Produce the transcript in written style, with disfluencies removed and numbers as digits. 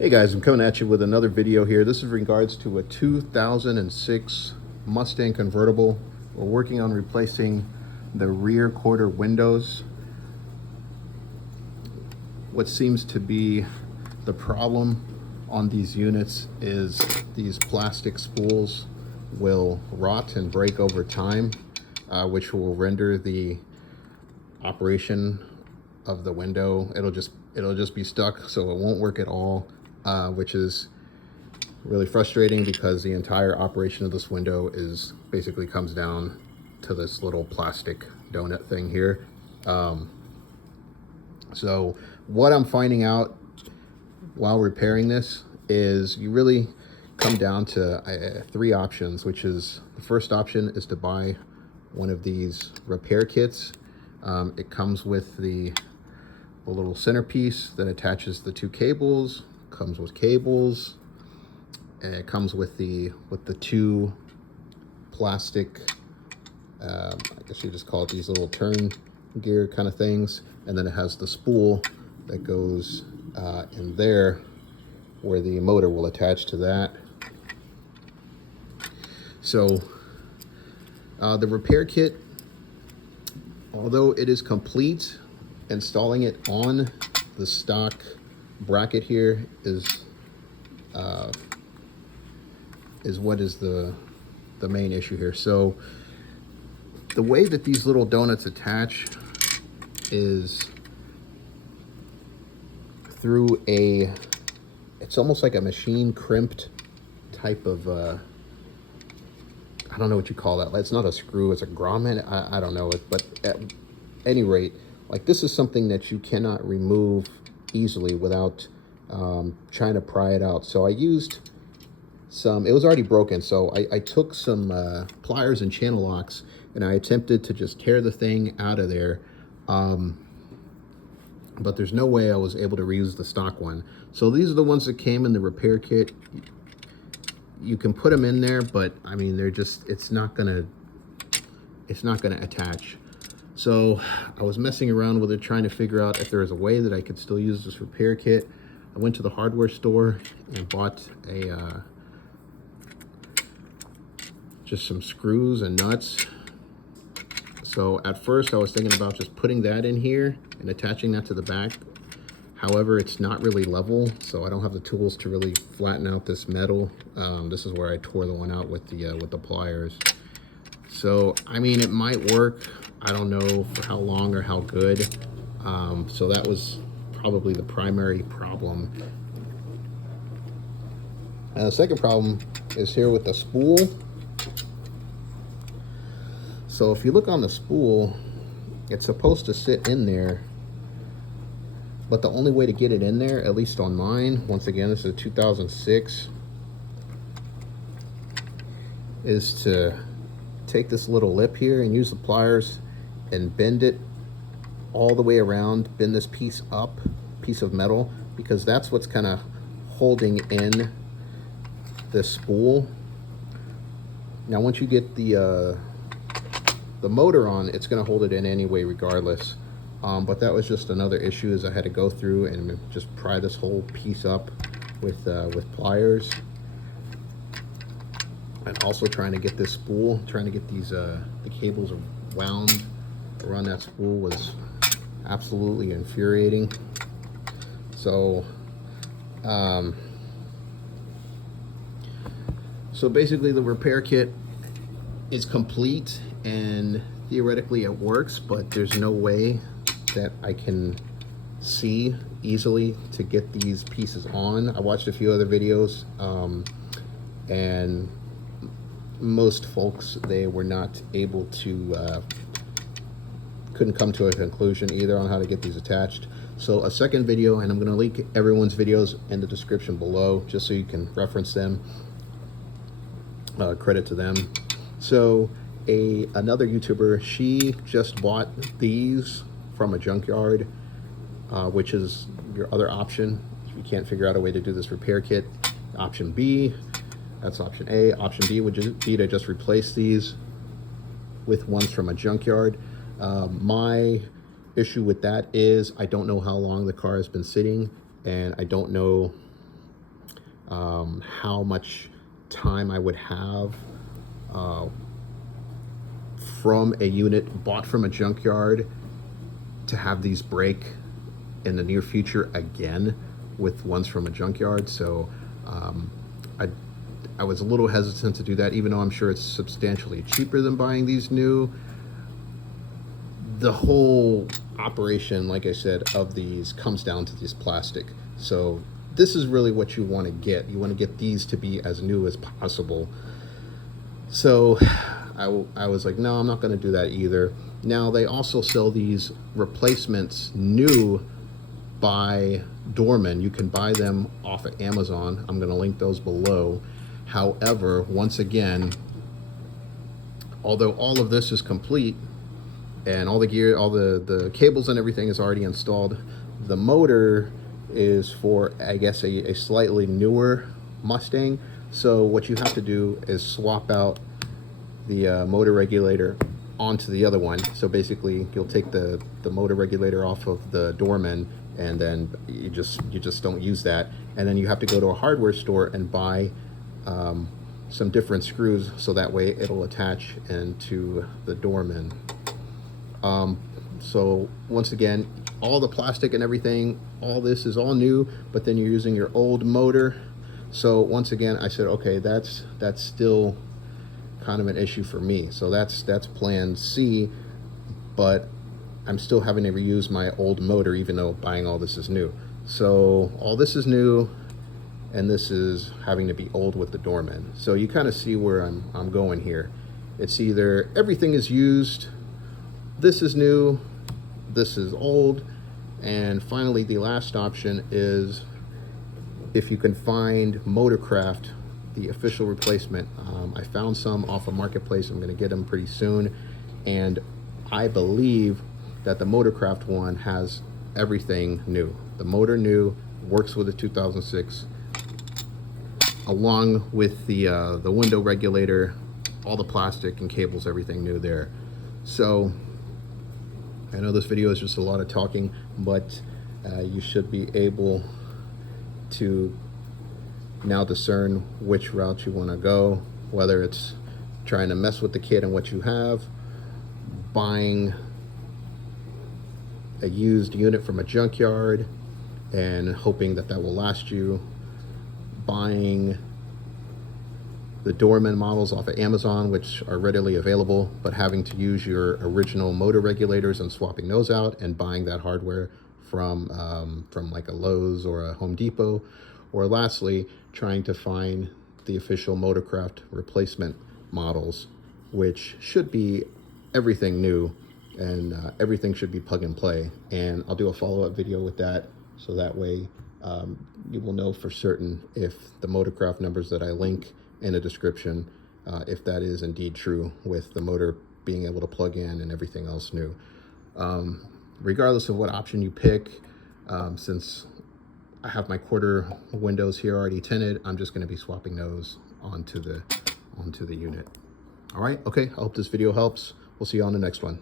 Hey guys, I'm coming at you with another video here. This is in regards to a 2006 Mustang Convertible. We're working on replacing the rear quarter windows. What seems to be the problem on these units is these plastic spools will rot and break over time, which will render the operation of the window. It'll just be stuck, so it won't work at all. Which is really frustrating because the entire operation of this window is basically comes down to this little plastic donut thing here. So what I'm finding out while repairing this is you really come down to three options, which is the first option is to buy one of these repair kits. It comes with the little centerpiece that attaches the two cables. Comes with cables, and it comes with the two plastic, I guess you just call it these little turn gear kind of things, and then it has the spool that goes in there where the motor will attach to that. So the repair kit, although it is complete, installing it on the stock bracket here is what is the main issue here. So the way that these little donuts attach is through it's almost like a machine crimped type of I don't know what you call that. It's not a screw, it's a grommet. I don't know it, but at any rate, like this is something that you cannot remove easily without trying to pry it out. So I used some, it was already broken, so I took some pliers and channel locks and I attempted to just tear the thing out of there, but there's no way I was able to reuse the stock one. So these are the ones that came in the repair kit. You can put them in there, but I mean they're just, it's not gonna attach. So I was messing around with it, trying to figure out if there was a way that I could still use this repair kit. I went to the hardware store and bought just some screws and nuts. So at first I was thinking about just putting that in here and attaching that to the back. However, it's not really level, so I don't have the tools to really flatten out this metal. This is where I tore the one out with the pliers. So I mean, it might work. I don't know for how long or how good. So that was probably the primary problem. And the second problem is here with the spool. So if you look on the spool, it's supposed to sit in there, but the only way to get it in there, at least on mine, once again, this is a 2006, is to take this little lip here and use the pliers and bend it all the way around, bend this piece of metal, because that's what's kind of holding in this spool. Now once you get the motor on, it's going to hold it in anyway regardless, but that was just another issue, is I had to go through and just pry this whole piece up with pliers, and also trying to get this spool, trying to get these the cables wound around that spool was absolutely infuriating. So so basically the repair kit is complete and theoretically it works, but there's no way that I can see easily to get these pieces on. I watched a few other videos, and most folks, they were not able to couldn't come to a conclusion either on how to get these attached. So a second video, and I'm going to link everyone's videos in the description below just so you can reference them. Credit to them. So another YouTuber, she just bought these from a junkyard, which is your other option if you can't figure out a way to do this repair kit. Option B, that's option A. Option B would be to just replace these with ones from a junkyard. My issue with that is I don't know how long the car has been sitting, and I don't know how much time I would have from a unit bought from a junkyard to have these break in the near future again with ones from a junkyard. So I was a little hesitant to do that, even though I'm sure it's substantially cheaper than buying these new. The whole operation, like I said, of these comes down to this plastic. So this is really what you want to get. You want to get these to be as new as possible. So I was like, no, I'm not going to do that either. Now they also sell these replacements new by Dorman. You can buy them off of Amazon. I'm going to link those below. However, once again, although all of this is complete and all the gear, all the cables and everything is already installed, the motor is for, I guess, a slightly newer Mustang. So what you have to do is swap out the motor regulator onto the other one. So basically you'll take the motor regulator off of the Dorman, and then you just don't use that, and then you have to go to a hardware store and buy some different screws, so that way it'll attach into the Dorman. So once again, all the plastic and everything, all this is all new, but then you're using your old motor. So once again, I said, okay, that's still kind of an issue for me. So that's plan C, but I'm still having to reuse my old motor, even though buying all this is new. So all this is new, and this is having to be old with the Dorman. So you kind of see where I'm going here. It's either everything is used, this is new, this is old, and finally the last option is if you can find Motorcraft, the official replacement. I found some off of Marketplace. I'm going to get them pretty soon, and I believe that the Motorcraft one has everything new. The motor new, works with the 2006, along with the window regulator, all the plastic and cables, everything new there. So I know this video is just a lot of talking, but you should be able to now discern which route you want to go, whether it's trying to mess with the kit and what you have, buying a used unit from a junkyard and hoping that will last you, buying the Dorman models off of Amazon, which are readily available, but having to use your original motor regulators and swapping those out, and buying that hardware from like a Lowe's or a Home Depot, or lastly, trying to find the official Motorcraft replacement models, which should be everything new, and everything should be plug and play. And I'll do a follow-up video with that, so that way you will know for certain if the Motorcraft numbers that I link in the description, if that is indeed true, with the motor being able to plug in and everything else new. Regardless of what option you pick, since I have my quarter windows here already tinted, I'm just going to be swapping those onto the unit. All right, okay, I hope this video helps. We'll see you on the next one.